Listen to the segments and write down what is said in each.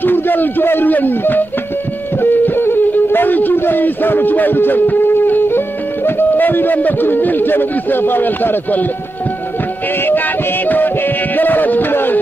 cuurgal Jubayru yen ɓawi cuurgal Isama Jubayru ten ɓawi ɗon dokkumi 1000 temedde CFA weltare kolle galaraji Jumayru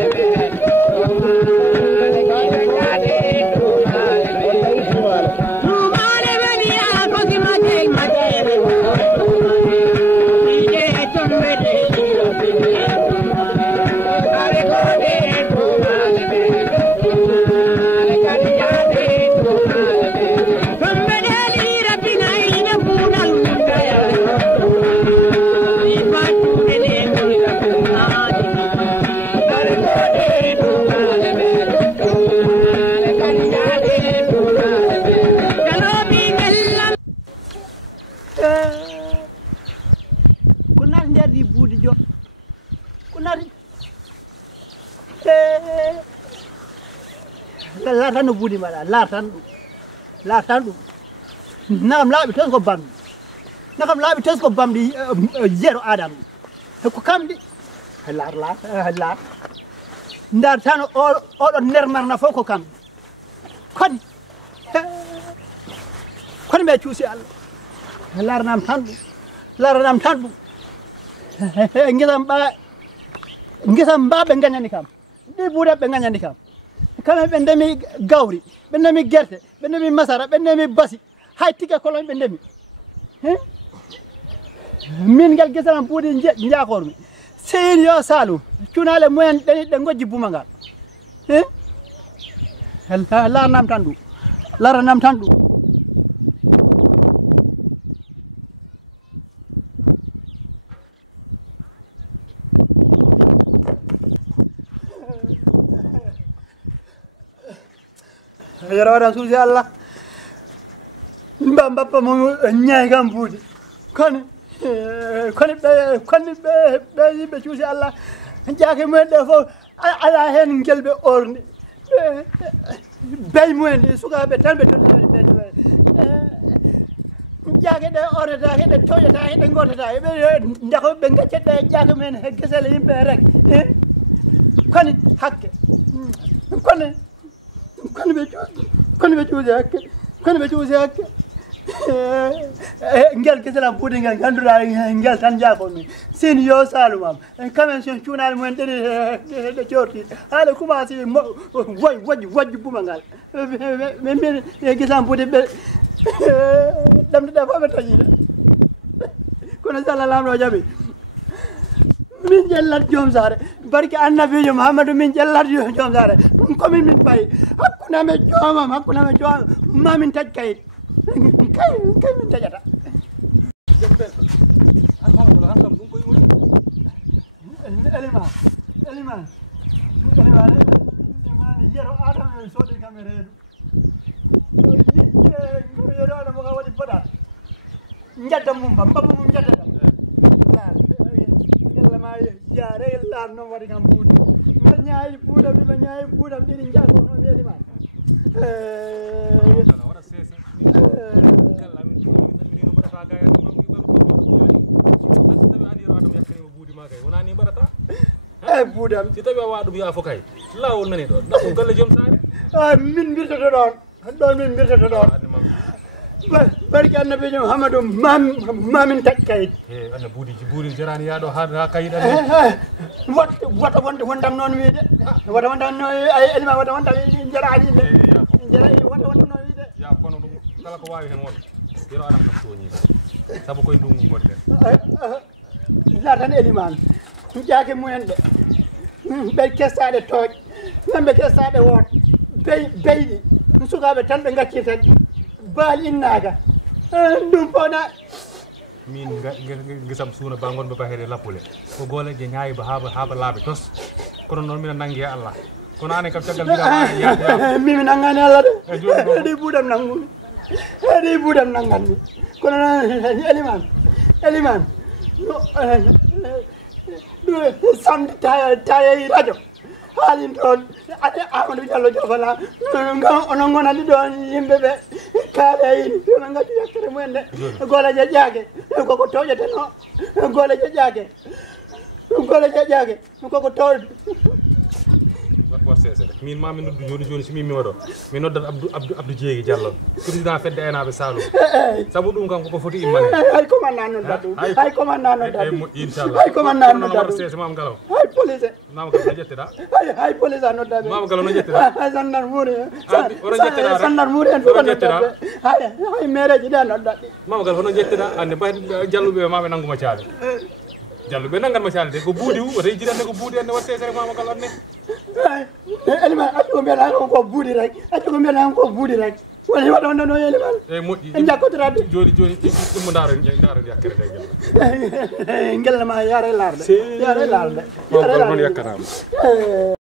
la tan budi mala la tan dum nam laabi tes ko bamdi nakam laabi tes ko bamdi jero adam ko kamdi la ndar tan o do nermarna fo ko kamdi kon me ciusi Allah larnam tan dum ngisam ba be gagnani kam di buuda be gagnani kam kala be ndemi gawri be ndemi gerte be ndemi masara be ndemi basi hay tika kolon be ndemi min gal gesalam buudi njaakor mi seen yo salu cunale moyen dani de gojji bumangal larnam tan du yara wadan suusi Allah mbappa mo nyaay gam buudi kon be yimbe suusi Allah jaake mo de fo ala hen gelbe orni bay mo de sukabe tan be jaake de orata he de toyata he de ngotata be ndako be gaccede jaake men gesele yimbe rek kon hakke kon be cuusi hakke ngel keselam puudi ngel gandura ngel tan jaako mi sin yo salumam kamen son cuunal mumen de corti haala commencé wajju bumangal min gisam puudi ɓe ɗamdeɗa fof ɓe tañide kono so Allah lamɗo jaɓi min ƴellat joom sare barke annabijo Muhammadu min ƴellat joom sare komin min payi hakkuname joomam mamin taj kayit kay min tajata Eliman jero adam yo soɗi kam e reedu yero ana moga waɗi boɗat jadda mum mbabba mum jaddata ma jaare laar noon waɗi kam buuɗi mbiɗa ñaayi buuɗam ɗiɗi jaako noon Eliman buudam si tawi a waɗa ɗum yaafo kay lawol nani ɗon ɗaɓɓu galle joom saare min mbirtoto ɗon min mbirtoto ɗon barke annabijo Muhammadu mamin taƴ kayit anna buudi jarani yaaɗo ha kayit wata wondam noon wiide wata wondam no Elima wata wondam jaraɗi wata wondam noon wiide ya kono ɗum kala ko wawi hen won yero adam kam toñiɗo saabu koye ndungu gonɗen la tan Eliman jaake mumen ɗe ɓe kessaɗe tooƴ nanɓe kessaɗe woot beyɗi sukaɓe tan ɓe gaccirtan baali innaga ɗum fona min gisam suuna ba gonɓe bahede lappule ko gooleje ñaayiba haaba laaɓe tos kono noon mbiɗa nangue e Allah kono ane kam caggal mbiɗa mimi nanggani Allah de eɗi buuɗam nanganmi kono noon Eliman samedi taye radio haalin toon ade Amadou Diallo Diofala onon gonani ɗon yimɓeɓe kaaleyin ono gaddi yakkere mumen de goleje ƴaake koko toƴeteno goleje ƴaake koko war sese rek min ma mi noddu joni so mi miwado mi noddat abdou jeegi diallo président fedde enaɓe salum sabu ɗum kam koko foti immane hay commandant noddatu hay commandant noddatu inchallah hay commandant noddatu sese mam galaw hay police mama galaw no jetteɗa hay police a noddaɓe mama galaw no jetteɗa hay gendarmerie oɗon jetteɗa rek gendarmerie en fof noddaɓe hay maire ji ɗe noddatɗe mama galaw hono jetteɗa ande bay jalluɓe maɓe nanguma caali jalluɓe nanganma caali de ko buudi o tawi jiɗande ko buudi ande wat sese rek mama galaw anne Eliman accu ko mbiyata ko buuɗi rek accu ko mbiyata ko buuɗi rek woni waɗa no Eliman eyi moƴƴi en jakkotirade joni ɗum daaro yakkere de gella ma yaare larde yaare larde noon yakkatama